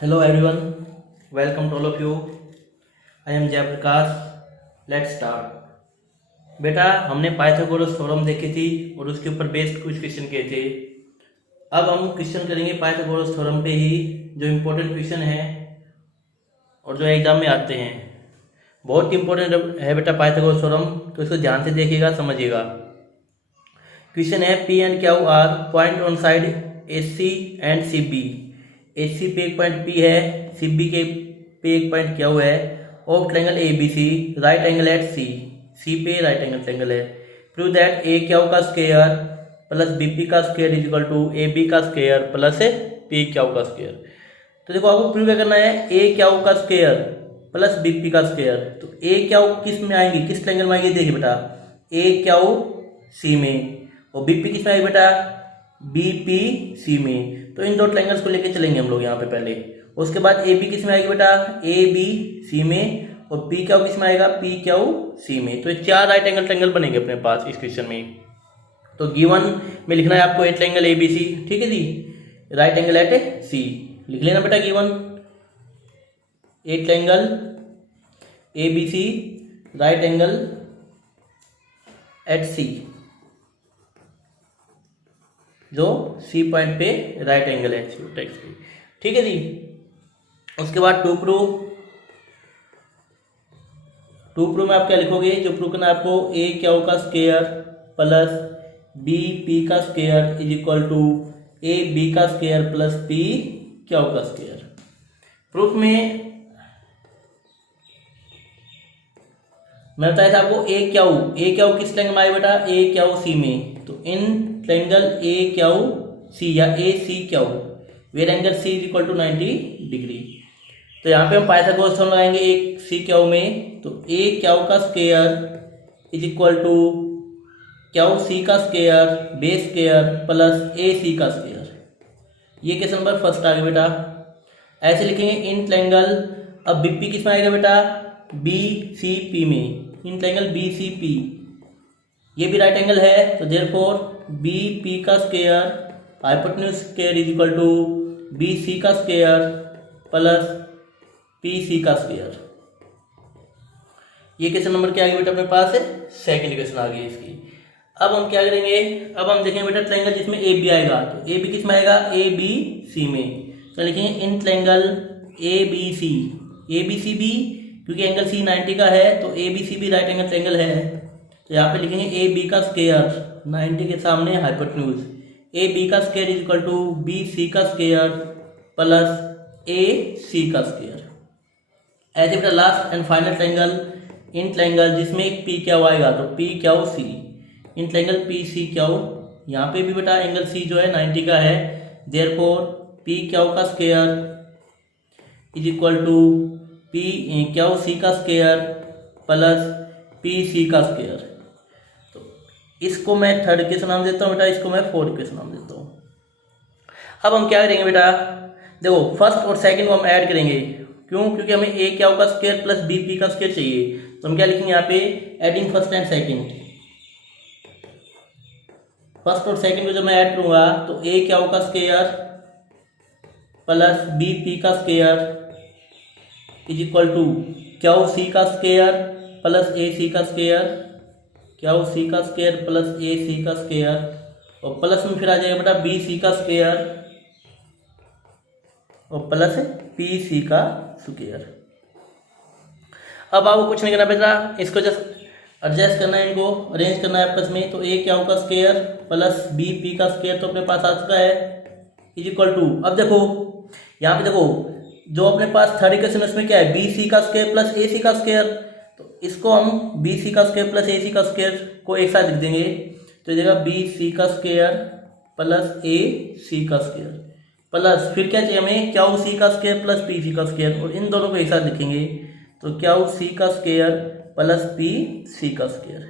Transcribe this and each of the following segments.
Hello everyone, welcome to all of you. I am Jayprakash. Let's start. बेटा हमने Pythagoras theorem देखी थी और उसके ऊपर बेस्ड कुछ क्वेश्चन किए थे। अब हम क्वेश्चन करेंगे पाइथागोरस थ्योरम पे ही, जो इम्पोर्टेंट क्वेश्चन है और जो एग्जाम में आते हैं। बहुत इम्पोर्टेंट है बेटा पाइथागोरस थ्योरम, तो इसको ध्यान से देखिएगा, समझिएगा। क्वेश्चन है P and Q are point on side AC and CB। AC पे एक पॉइंट P है, CB के पे एक पॉइंट Q है। Of triangle ABC, right angle at C पे राइट एंगल ट्रायंगल है। प्रूव दैट AQ का स्क्वायर प्लस BP का square is equal to AB का स्क्वायर प्लस PQ का स्क्वायर। तो देखो आपको प्रूव करना है AQ का स्क्वायर प्लस BP का स्क्वायर। तो AQ किस में आएंगी, किस ट्रायंगल में आएंगी, देखिए बेटा AQ C में और BP किस में आएगी बेटा BP C में। तो इन दो ट्रायंगल्स को लेके चलेंगे हम लोग यहाँ पे पहले। उसके बाद AB किस में आएगी बेटा AB C में और PQ किस में आएगा PQ C में। तो ये चार राइट एंगल ट्रायंगल बनेंगे अपने पास इस क्वेश्चन में। तो गिवन में लिखना है आपको ए ट्रायंगल ABC, ठीक है जी, राइट एंगल एट C लिख लेना बेटा। Given a triangle ABC right angle at C, जो C पॉइंट पे राइट एंगल है, ठीक है जी। उसके बाद टू प्रूव में आप क्या लिखोगे, जो प्रूव करना है आपको AQ का स्क्वायर प्लस BP का square is equal to AB का स्क्वायर प्लस PQ का स्क्वायर। प्रूफ में मैं बताया था आपको AQ किस ट्रायंगल में आएगा बेटा AQ C में। तो इन ट्रायंगल AQ C या ACQ where angle C is equal to 90 degree. तो यहाँ पे हम पाइथागोरस थ्योरम लगाएंगे एक CQ में। तो AQ का square is equal to QC का square base square plus AC का स्क्वायर। ये क्वेश्चन नंबर फर्स्ट आ गया बेटा। ऐसे लिखेंगे इन ट्रायंगल। अब BP किस में आएगा बेटा BCP में, इन ट्रायंगल BCP ये भी राइट एंगल है। तो देयरफॉर BP का square hypotenuse square is equal to BC का स्क्वायर प्लस PC का स्क्वायर। ये क्वेश्चन नंबर क्या आ गया बेटा अपने पास है, सेकंड क्वेश्चन आ गई इसकी। अब हम क्या करेंगे, अब हम देखेंगे बेटा ट्रायंगल जिसमें AB आएगा। तो AB किस में आएगा ABC में। तो लिखेंगे इन ट्रायंगल ABC भी, क्योंकि एंगल C 90 का है तो ABC भी राइट एंगल ट्रायंगल है। तो यहाँ पे लिखेंगे AB का स्क्वायर 90 के सामने हाइपोटेन्यूज, AB का square is equal to BC का स्क्वायर प्लस AC का स्क्वायर। ऐसे बेटा last and final triangle in triangle जिसमें एक PQ आएगा। तो PQC, इन ट्रायंगल PCQ, यहाँ पे भी बेटा एंगल C जो है 90 का है। देयरफॉर PQ का square is equal to QC का स्क्वायर प्लस PC का स्क्वायर। तो इसको मैं थर्ड क्वेश्चन नाम देता हूँ बेटा, इसको मैं फोर्थ क्वेश्चन नाम देता हूँ। अब हम क्या करेंगे बेटा, देखो फर्स्ट और सेकंड को हम ऐड करेंगे। क्यों, क्योंकि हमें AQ का स्क्वायर प्लस BP का स्क्वायर चाहिए। तो हम क्या लिखेंगे यहाँ पे adding first and second. First और सेकंड को जब मैं ऐड करूंगा तो AQ का स्क्वायर प्लस BP का square is equal to QC का स्क्वायर प्लस AC का स्क्वायर, QC का स्क्वायर प्लस AC का स्क्वायर और प्लस में फिर आ जाएगा बेटा BC का स्क्वायर और प्लस PC का स्क्वायर। अब आपको कुछ नहीं करना बेटा, इसको जस्ट एडजस्ट करना है, इनको अरेंज करना है आपस में। तो AQ का स्क्वायर प्लस BP का स्क्वायर तो अपने पास आ चुका है इज इक्वल टू, अब देखो यहाँ पे देखो जो अपने पास थर्ड इक्वेशन उसमें क्या है BC का स्क्वायर प्लस AC का स्क्वायर। तो इसको हम BC का स्क्वायर प्लस AC का स्क्वायर को एक साथ लिख देंगे। तो ये BC का स्क्वायर प्लस AC का स्क्वायर प्लस फिर क्या चाहिए हमें QC का स्क्वायर प्लस PC का स्क्वायर, और इन दोनों को एक साथ लिखेंगे। तो QC का स्क्वायर प्लस PC का स्क्वायर।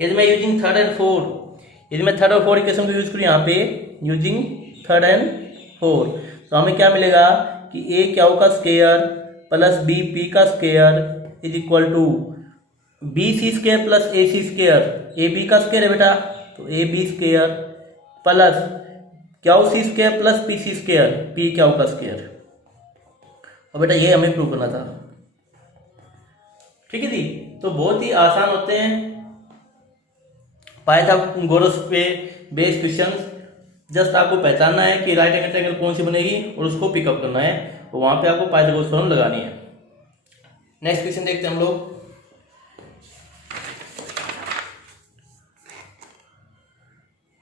यदि मैं using third and fourth equation को यूज करूँ यहाँ पे यूजिंग थर्ड एंड फोर्थ, तो हमें क्या मिलेगा कि AQ का स्क्वायर प्लस BP का square is equal to BC square plus AC square. AB का स्क्वायर है बेटा, तो AB square plus Q C square plus P C square P Q का स्क्वायर। और बेटा ये हमें प्रूव करना था। ठीक है जी, तो बहुत ही आसान होते हैं पाइथागोरस पे बेस्ड क्वेश्चंस। जस्ट आपको पहचानना है कि राइट एंगल ट्रायंगल कौन सी बनेगी और उसको पिकअप करना है, और वहां पे आपको पाइथागोरस थ्योरम लगानी है। नेक्स्ट क्वेश्चन देखते हैं हम लोग।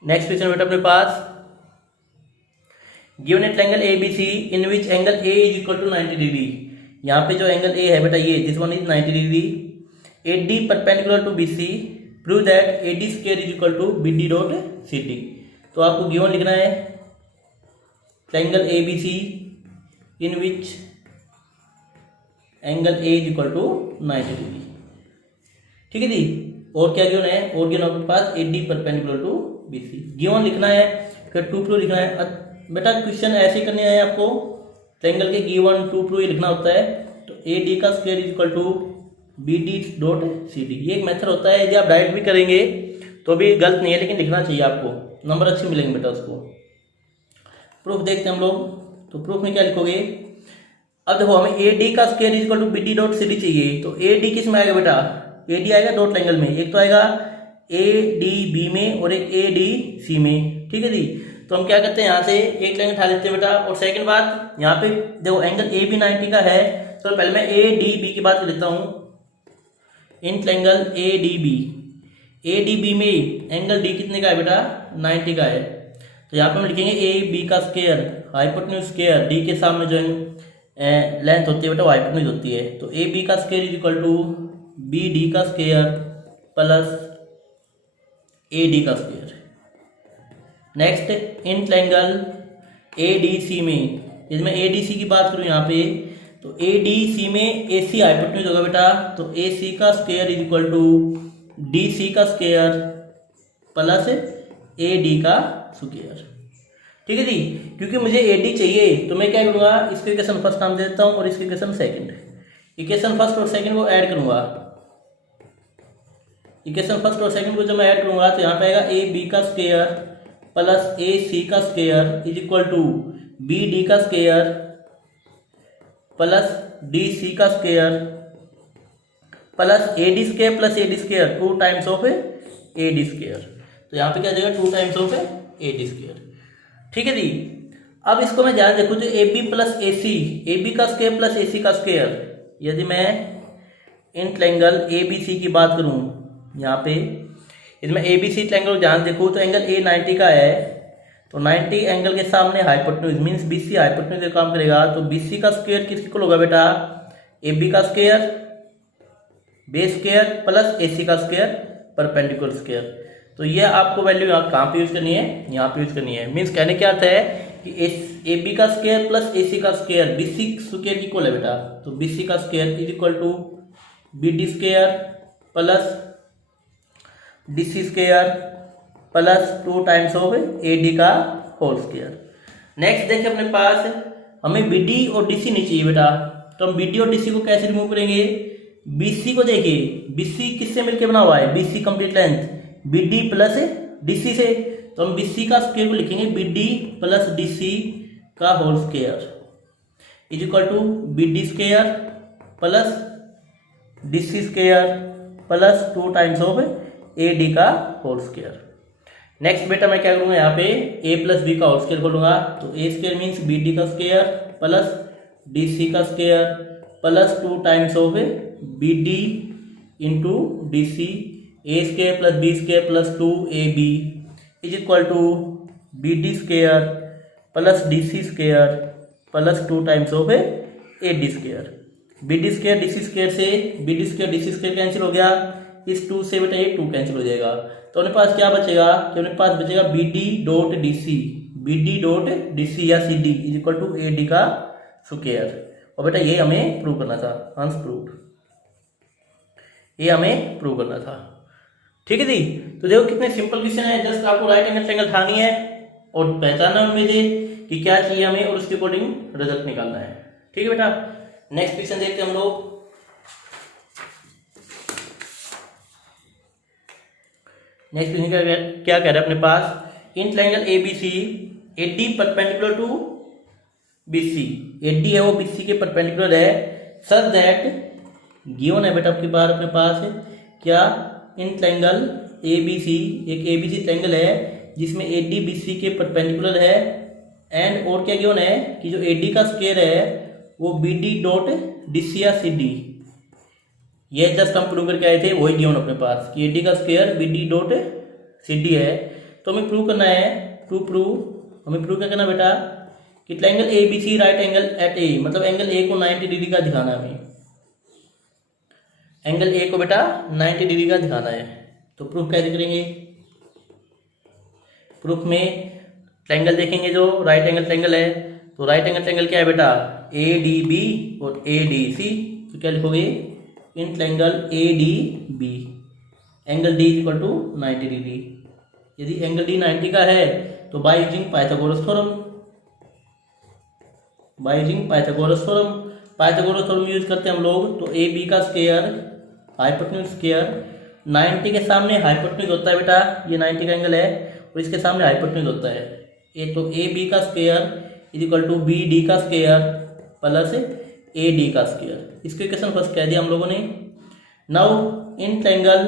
नेक्स्ट क्वेश्चन बेटा अपने पास, given a triangle ABC in which angle A is equal to 90 degree. यहाँ पे जो एंगल A है बेटा ये, this one is 90 degree, AD perpendicular to BC, prove that AD square is equal to BD dot CD। तो आपको given लिखना है triangle ABC in which angle A is equal to 90 degree. ठीक है जी, और क्या गिवन है, और गिवन आपके पास AD perpendicular to BC। Given लिखना है, फिर टू प्रूव लिखना है। बेटा क्वेश्चन ऐसे करने हैं आपको, ट्रायंगल के गिवन टू प्रूव लिखना होता है। तो AD का square is equal to BD dot CD, ये एक मेथड होता है। यदि आप डायरेक्ट भी करेंगे तो भी गलत नहीं है, लेकिन लिखना चाहिए आपको, नंबर अच्छे मिलेंगे बेटा उसको। प्रूफ देखते हैं हम लोग। तो प्रूफ में क्या लिखोगे, अब देखो हमें AD का square is equal to BD dot CD चाहिए। तो AD किस में आएगा बेटा, AD आएगा दो ट्रायंगल में, एक तो आएगा ADB में और एक ADC में। ठीक है जी, तो हम क्या करते हैं, यहाँ से एक ट्रायंगल उठा लेते हैं बेटा। और सेकंड बात, यहाँ पे देखो एंगल AB 90 का है, तो पहले मैं ADB की बात कर लेता हूँ। इन ट्रायंगल ADB में एंगल D कितने का है बेटा, 90 का है। तो यहाँ पे हम लिखेंगे AB का स्क्वायर हाइपोटेन्यूज स्क्वायर, D के सामने जो लेंथ होती है बेटा वो हाइपोटेन्यूज होती है। तो AB का square is equal to BD का स्क्वायर प्लस AD का square. Next, in triangle ADC में, इसमें ADC की बात करूं यहाँ पे, तो ADC में AC हाइपोटेन्यूज होगा बेटा। तो AC का square is equal to DC का स्क्वायर प्लस AD का स्क्वायर। ठीक है जी, क्योंकि मुझे AD चाहिए तो मैं क्या करूँगा, इसके इक्वेशन फर्स्ट नाम दे देता हूँ और इसके इक्वेशन सेकंड। इक्वेशन फर्स्ट और सेकंड को ऐड करूँगा। इक्वेशन फर्स्ट और सेकंड को जब मैं ऐड करूँगा तो यहाँ पे आएगा AB का स्क्वायर प्लस AC का square is equal to BD का स्क्वायर प्लस DC का square plus AD square plus AD square, 2 times of AD square. तो यहाँ पे क्या जाएगा, 2 टाइम्स ऑफ AD स्क्वायर। ठीक है जी, अब इसको मैं ध्यान देखूँ तो AB प्लस AC, AB का स्क्वायर प्लस AC का स्क्वायर, यदि मैं इन ट्रायंगल ABC की बात करूँ यहाँ पे, इसमें ABC ट्रायंगल ध्यान देखूँ तो एंगल A 90 का है। तो 90 एंगल के सामने हाइपोटेन्यूज मींस BC हाइपोटेन्यूज का काम करेगा। तो BC का स्क्वायर किसके इक्वल होगा बेटा, AB का square base square plus AC का स्क्वायर परपेंडिकुलर स्क्वायर। तो ये आपको वैल्यू यहाँ कहाँ पे यूज करनी है, यहाँ पे यूज करनी है। मींस कहने क्या अर्थ है कि AB का स्क्वायर प्लस AC का स्क्वायर BC स्क्वायर की इक्वल है बेटा। तो BC का square is equal to BD square plus DC square plus 2 times of AD का होल स्क्वायर। नेक्स्ट देखिए अपने पास, हमें BD और DC नहीं चाहिए बेटा। तो हम BD और DC को कैसे रिमूव करेंगे, BC को देखिए, BC किससे मिलकर बना हुआ है, BC complete length BD plus DC से। तो हम BC का स्क्वायर को लिखेंगे BD प्लस DC का whole square is equal to BD square plus DC square plus 2 times of AD का होल स्क्वायर। नेक्स्ट बेटा मैं क्या करूँगा, यहाँ पे A प्लस B का होल स्क्वायर खोलूंगा। तो A स्क्वायर मीन्स BD का स्क्वायर प्लस DC का square plus 2 times of BD into DC, A square plus B square plus 2AB is equal to BD square plus DC square plus 2 times of AD square. BD square DC square से BD square DC square cancel हो गया, इस 2 से बेटा ये 2 cancel हो जाएगा। तो अपने पास क्या बचेगा, कि अपने पास बचेगा BD डॉट DC या CD is equal to AD का स्क्वायर। और बेटा ये हमें प्रूव करना था, आंसर प्रूव, ये हमें प्रूव करना था। ठीक है जी, तो देखो कितने सिंपल क्वेश्चन है। जस्ट आपको राइट एंगल ट्रायंगल उठानी है और पहचानना है मुझे कि क्या चाहिए हमें और उसके अकॉर्डिंग रिजल्ट निकालना है। ठीक है बेटा, नेक्स्ट क्वेश्चन देखते हैं हम लोग। नेक्स्ट क्वेश्चन क्या कह रहा है अपने पास, in triangle ABC AD perpendicular to BC, AD है वो BC के परपेंडिकुलर है, सच दैट गिवन है बेटा आपके पास अपने पास क्या, इन ट्रायंगल ABC, एक ABC ट्रायंगल है जिसमें AD BC के परपेंडिकुलर है, एंड और क्या गिवन है कि जो AD का स्क्वायर है वो BD डॉट DC या CD, ये जस्ट हम प्रूव करके आए थे, वही गिवन अपने पास कि AD का स्क्वायर BD डॉट CD है। तो हमें प्रूव करना है, हमें प्रूव क्या करना बेटा कि triangle ABC right angle at A, मतलब एंगल A को 90 डिग्री का दिखाना है हमें, एंगल A को बेटा 90 डिग्री का दिखाना है। तो प्रूफ कैसे करेंगे, प्रूफ में ट्रायंगल देखेंगे जो राइट एंगल ट्रायंगल है, तो राइट एंगल ट्रायंगल क्या है बेटा ADB और ADC, तो क्या लिखोगे in triangle ADB angle D equal to 90 degree. यदि एंगल D 90 का है तो by using Pythagoras theorem use करते हैं हम लोग। तो AB का स्क्वायर हाइपोटेन्यूज स्क्वायर 90 के सामने हाइपोटेन्यूज होता है बेटा, ये 90 का एंगल है और इसके सामने हाइपोटेन्यूज होता है ए, तो AB का square is equal to BD का स्क्वायर प्लस AD का स्क्वायर। इसके इक्वेशन फर्स्ट कह दिया हम लोगों ने। नाउ इन ट्रायंगल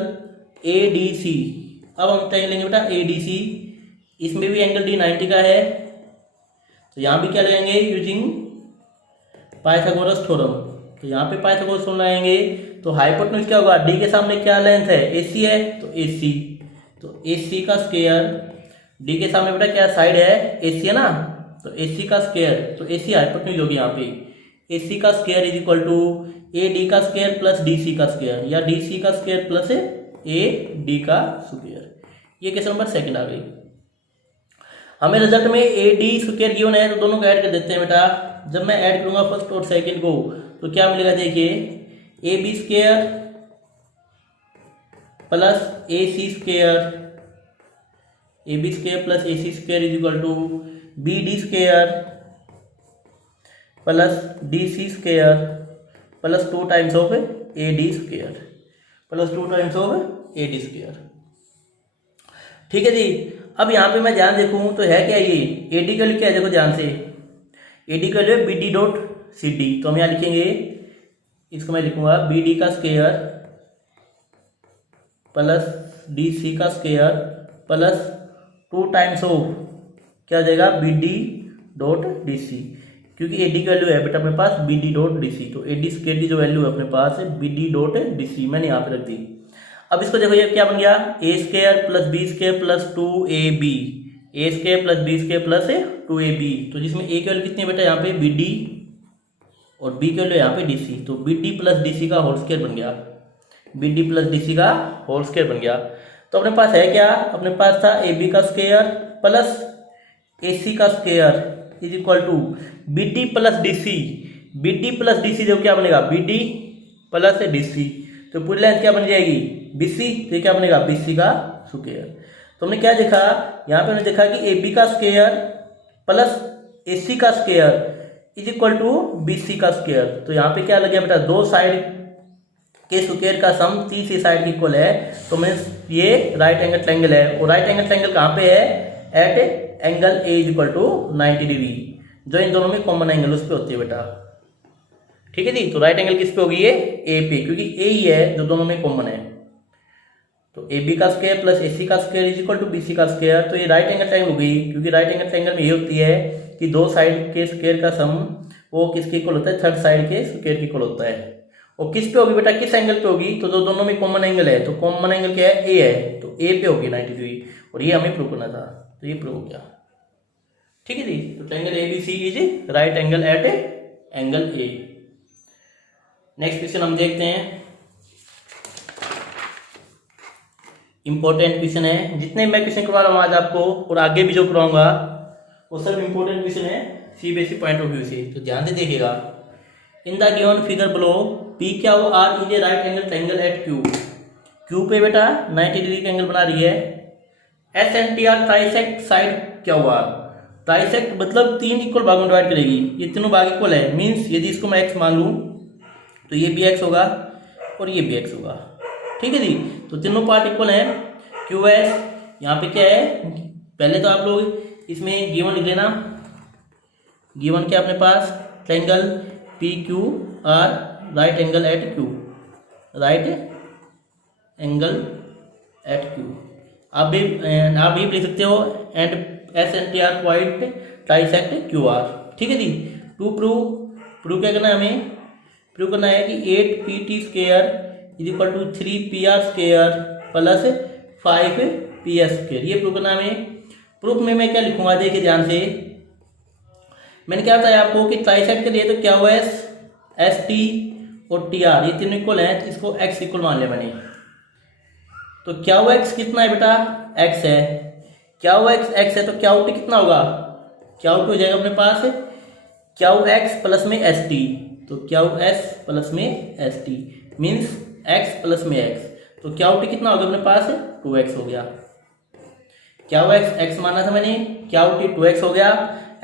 ADC, अब हम ट्रायंगल लेंगे बेटा ADC, इसमें भी एंगल D 90 का है, तो यहाँ भी क्या लगाएंगे यूजिंग पाइथागोरस थ्योरम। तो यहाँ पे पाइथागोरस थ्योरम लगाएंगे तो हाइपोटेन्यूज क्या होगा, D के सामने क्या लेंथ है AC है, तो AC का स्क्वायर, D के सामने बेटा क्या साइड है AC है ना, तो AC का स्क्वायर, तो AC हाइपोटेन्यूज होगी यहाँ पे, AC का square is equal to AD का स्क्वायर प्लस DC का स्क्वायर, या DC का स्क्वायर प्लस AD का स्क्वायर। ये क्वेश्चन नंबर सेकंड आ गई। हमें रिजल्ट में AD स्क्वायर गिवन है तो दोनों को ऐड कर देते हैं बेटा। जब मैं ऐड करूंगा फर्स्ट और सेकंड को तो क्या मिलेगा, देखिए AB square plus AC square, AB square plus AC square is equal to BD square plus DC square plus 2 times of AD square, ठीक है जी। अब यहाँ पे मैं ध्यान देखूं तो है क्या, ये AD का क्या है, देखो ध्यान से, AD का जो है BD डॉट CD, तो हम यहाँ लिखेंगे, इसको मैं लिखूंगा BD का स्क्वायर प्लस DC का स्क्वायर प्लस 2 टाइम्स ऑफ क्या हो जाएगा BD डॉट DC, क्योंकि AD की वैल्यू है बेटा अपने पास BD डॉट DC, तो AD स्क्वायर की जो वैल्यू है अपने पास है BD डॉट DC, मैंने यहाँ पे रख दी। अब इसको देखो ये क्या बन गया, A square plus B square plus 2AB, A square plus B square plus 2AB, तो जिसमें A की वैल्यू कितनी है बेटा यहाँ पे BD और B की वैल्यू यहाँ पे DC, तो BD प्लस DC का होल स्क्वायर बन गया, BD प्लस DC का होल स्क्वायर बन गया। तो अपने पास है क्या, अपने पास था AB का स्क्वायर प्लस AC का square is equal to BD plus DC, BD plus DC जो क्या बनेगा BD प्लस DC, तो पूरी लेंथ क्या बन जाएगी BC, तो क्या बनेगा BC का स्क्वायर। तो हमने क्या देखा, यहाँ पे हमने देखा कि AB का स्क्वायर प्लस AC का square is equal to BC का स्क्वायर, तो यहाँ पे क्या लग गया बेटा, दो साइड के स्क्वायर का सम तीसरी साइड की इक्वल है, तो मैं ये राइट एंगल ट्रायंगल है, और राइट एंगल ट्रायंगल कहाँ पे है, at angle A is equal to 90 degree, जो इन दोनों में कॉमन एंगल उस पे होती है बेटा, ठीक है जी। तो राइट एंगल किस पे होगी, ये A पे, क्योंकि A ही है जो दोनों में कॉमन है। तो AB का स्क्वायर प्लस AC का square is equal to BC का स्क्वायर, तो ये राइट एंगल ट्रायंगल हो गई, क्योंकि राइट एंगल ट्रायंगल में ये होती है कि दो साइड के स्क्वायर का सम वो किसके इक्वल होता है, थर्ड साइड के स्क्वायर के इक्वल होता है। और किस पे होगी बेटा, किस एंगल पे होगी, तो दोनों में कॉमन एंगल है, तो कॉमन एंगल क्या है A है, तो A पे होगी 90 डिग्री, और ये हमें प्रूव करना था, तो ये प्रूव हो गया, ठीक है जी। तो triangle ABC is right angle at angle A। Next question हम देखते हैं, इंपॉर्टेंट क्वेश्चन है, जितने मैं क्वेश्चन करवा रहा हूँ आज आपको और आगे भी जो करवाऊंगा वो सब इंपॉर्टेंट क्वेश्चन है CBSE पॉइंट ऑफ व्यू से, तो ध्यान से देखिएगा। In the given figure below PQR is a right angle triangle eight Q पे बेटा 90 डिग्री का एंगल बना रही है। SNTR ट्राइसेक्ट साइड क्या हुआ, ट्राइसेक्ट मतलब 3 इक्वल भागों में डिवाइड करेगी, ये तीनों भाग इक्वल है, मीन्स यदि इसको मैं x मान लूँ तो ये भी x होगा और ये भी x होगा, ठीक है जी। तो तीनों पार्ट इक्वल है। QS यहाँ पे क्या है, पहले तो आप लोग इसमें गिवन लिख लेना, गिवन क्या अपने पास, triangle P Q R right angle at Q, right angle at Q. आप भी लिख सकते हो and S and T are point trisect Q R. ठीक है जी। टू प्रूव क्या करना है हमें, प्रूव करना है कि 8pt² is equal to 3pr² plus 5ps²। ये प्रूव करना है हमें। प्रूफ में मैं क्या लिखूंगा, देखिए ध्यान से। मैंने क्या बताया आपको कि ट्राइसेक्ट के लिए तो क्या हुआ है, एस टी और टी आर ये तीनों इक्वल है, तो इसको एक्स इक्वल मान लिया मैंने। तो क्या हुआ एक्स कितना है बेटा, एक्स है। क्या हुआ एक्स है तो क्या टी कितना होगा, क्या हो जाएगा अपने पास क्या एक्स प्लस में एस टी, तो क्या एस प्लस में S T means x plus में एक्स, तो क्या टी कितना होगा अपने पास 2x हो गया। क्या हुआ एक्स माना था मैंने, क्या टी 2x हो गया।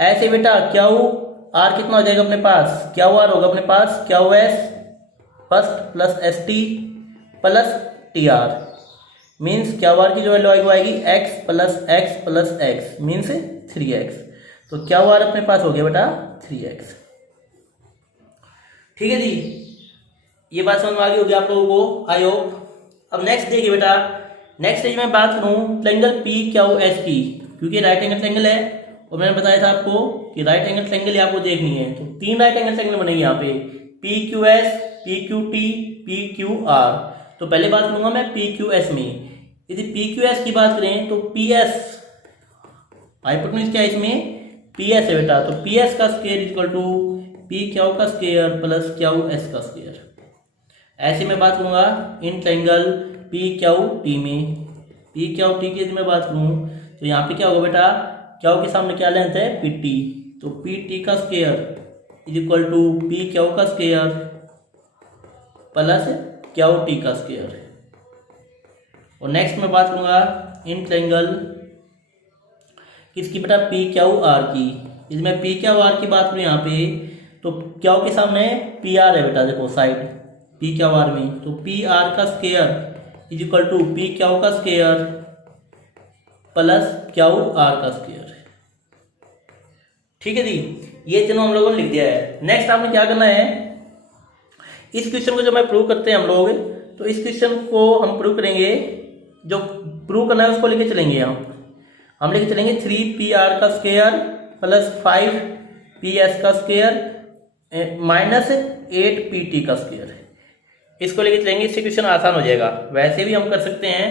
ऐसे बेटा क्या आर कितना हो जाएगा अपने पास, क्या आर होगा अपने पास क्या S first plus S T plus T R means क्या आर की जो वैल्यू आएगी x plus x means 3x। तो क्या आर अपने पास हो गया बेटा 3x। ठीक है जी, ये बात समझ में आ गई होगी आप लोगों को, आई होप। अब नेक्स्ट देखिए बेटा, नेक्स्ट स्टेज में बात करूं ट्रायंगल पी क्यू एस की, क्योंकि राइट एंगल ट्रायंगल है और मैंने बताया था आपको कि राइट एंगल ट्रायंगल ही आपको देखनी है। तो 3 राइट एंगल ट्रायंगल बनेंगे यहाँ पे, P Q S, P Q T, P Q are. तो पहले बात करूंगा मैं पी क्यू एस में। यदि पी क्यू एस की बात करें तो पी एस हाइपोटेन्यूज क्या है इसमें, पी एस है बेटा। तो पी एस का square equal to P Q का स्क्वायर प्लस क्यू एस का स्क्वायर। ऐसे मैं बात करूंगा in triangle P Q T में, पी क्यू टी की मैं बात करूं तो यहाँ पे क्या होगा बेटा, क्यू के सामने क्या लेंथ है पी टी, तो पी टी का square is equal to P Q का स्क्वायर प्लस क्यू टी का स्क्वायर। और नेक्स्ट मैं बात करूंगा इन ट्रायंगल किसकी बेटा, पी क्यू आर की। इसमें पी क्यू आर की बात करूँ यहाँ पे तो क्यू के सामने पी आर है बेटा, देखो साइड पी क्यू आर में, तो पी आर का square is equal to P Q का स्क्वायर प्लस क्यू आर का स्क्वायर। ठीक है जी, ये तीनों हम लोगों ने लिख दिया है। नेक्स्ट आपने क्या करना है, इस क्वेश्चन को जब मैं प्रूव करते हैं हम लोग, तो इस क्वेश्चन को हम प्रूव करेंगे, जो प्रूव करना है उसको लेके चलेंगे हम लेके चलेंगे 3pr का स्क्वायर प्लस 5ps का स्क्वायर माइनस 8pt का स्क्वायर। इसको लेके चलेंगे, इससे क्वेश्चन आसान हो जाएगा। वैसे भी हम कर सकते हैं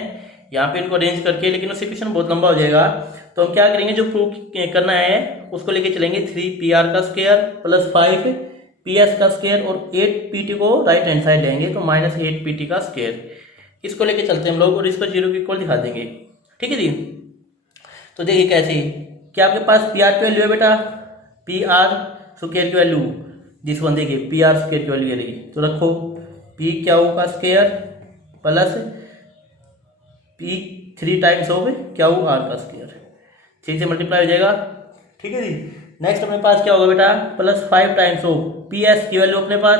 यहाँ पे इनको अरेंज करके, लेकिन उससे क्वेश्चन बहुत लंबा हो जाएगा। तो हम क्या करेंगे, जो प्रूव करना है उसको लेके चलेंगे 3pr का स्क्वायर प्लस 5ps का स्क्वायर और 8pt को राइट हैंड साइड लेंगे तो माइनस 8pt का स्क्वायर। इसको लेके चलते हैं हम लोग और इसको 0 के इक्वल दिखा देंगे। ठीक है जी, तो देखिए कैसे, क्या आपके पास पी आर की वैल्यू है बेटा, पी आर स्क्वायर की वैल्यू जिस वन देखिए पी आर स्क्वायर की वैल्यू रहेगी, तो रखो पी क्यू का square plus P 3 times of Q R का स्क्वायर, 3 से मल्टीप्लाई हो जाएगा। ठीक है जी, नेक्स्ट अपने पास क्या होगा बेटा, plus 5 times of P S की वैल्यू अपने पास,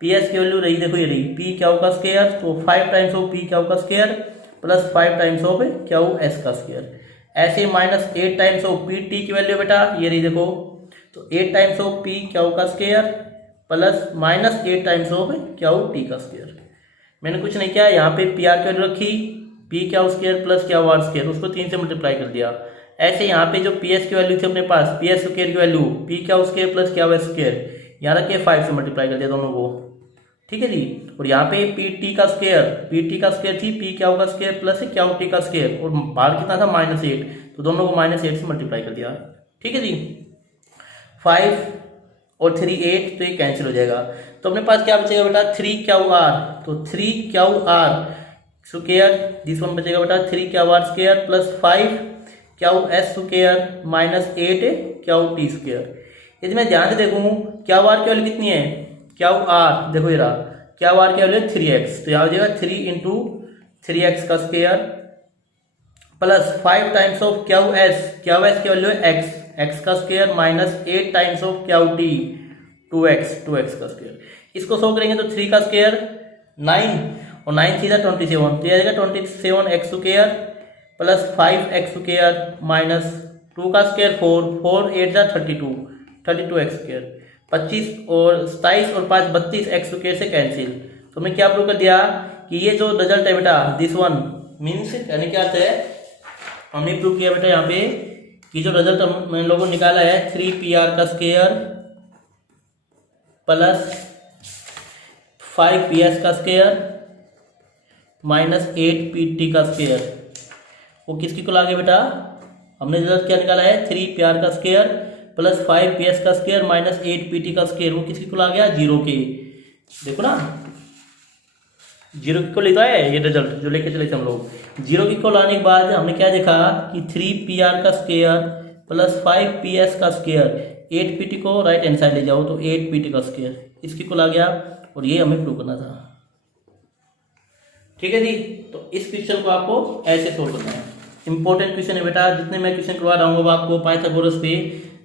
पी एस की वैल्यू रही देखो ये रही पी क्यू का स्क्वायर, तो 5 टाइम्स ऑफ पी क्यू का square plus 5 times of Q S का स्क्वायर। ऐसे minus 8 times of P T की वैल्यू बेटा ये रही देखो, तो 8 टाइम्स ऑफ पी क्यू का square plus minus 8 times of Q T का स्क्वायर। मैंने कुछ नहीं किया, यहाँ पे पी आर की वैल्यू रखी, P Q square plus Q are square, उसको 3 से मल्टीप्लाई कर दिया। ऐसे यहाँ पे जो पी एस की वैल्यू थी अपने पास, पी एस स्क्वायर की value P Q square plus Q S square, यहाँ रख के 5 से मल्टीप्लाई कर दिया दोनों को। ठीक है जी, और यहाँ पे पी टी का स्क्वायर थी पी क्यू का स्क्वायर प्लस क्यू टी का स्क्वायर, और बाहर कितना था -8, तो दोनों को -8 से मल्टीप्लाई कर दिया। ठीक है जी, 5 और 3 8, तो ये कैंसिल हो जाएगा। तो अपने पास क्या बचेगा बेटा 3 क्यू आर, तो 3 Q R square this one बचेगा बेटा 3 Q R square plus 5 Q S square minus 8 Q T square. यदि मैं ध्यान से देखूँ क्यू आर की वैल्यू कितनी है, क्यू आर देखो ये रहा, क्यू आर की वैल्यू 3x, तो यहाँ हो जाएगा 3 × 3x का square plus 5 times of Q S की वैल्यू है x का square minus 8 times of Q T 2x का स्क्वायर। इसको सॉल्व करेंगे तो 3 का स्क्वायर 9 और 9 3 27, तो यह आ जाएगा 27x square plus 5x square minus 2 का स्क्वायर 4 4 8 32, 32x²। 25 और 27 और 5 32x² से कैंसिल। तो हमने क्या प्रूव कर दिया कि ये जो रिजल्ट है बेटा दिस वन मीन्स यानी क्या आता है, हमने प्रूव किया बेटा यहाँ पे कि जो रिजल्ट हम लोगों ने निकाला है 3pr² plus 5ps² minus 8pt² वो किसकी को लागे बेटा, हमने रिजल्ट क्या निकाला है 3pr² plus 5ps² minus 8pt² वो किसकी को ला गया, जीरो के। देखो ना जीरो की को लेता है ये रिजल्ट जो लेके चले थे हम लोग। जीरो की को लाने के बाद हमने क्या देखा कि 3pr² प्लस 5ps² 8pt को राइट हैंड साइड ले जाओ तो 8pt² इसकी को ला गया और ये हमें प्रूव करना था। ठीक है जी, तो इस क्वेश्चन को आपको ऐसे सोल्व करना है। इंपॉर्टेंट क्वेश्चन है बेटा, जितने मैं क्वेश्चन करवा रहा हूँ आपको पाइथागोरस पे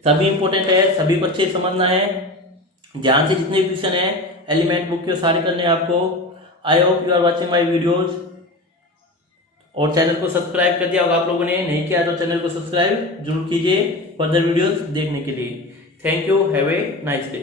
सभी इंपॉर्टेंट है, सभी को अच्छे समझना है। ध्यान से जितने क्वेश्चन है एलिमेंट बुक के सारे करने हैं आपको। I hope you are watching my videos. और चैनल को सब्सक्राइब कर दिया होगा आप लोगों ने, नहीं किया तो चैनल को सब्सक्राइब जरूर कीजिए फर्दर वीडियोस देखने के लिए। Thank you, have a nice day.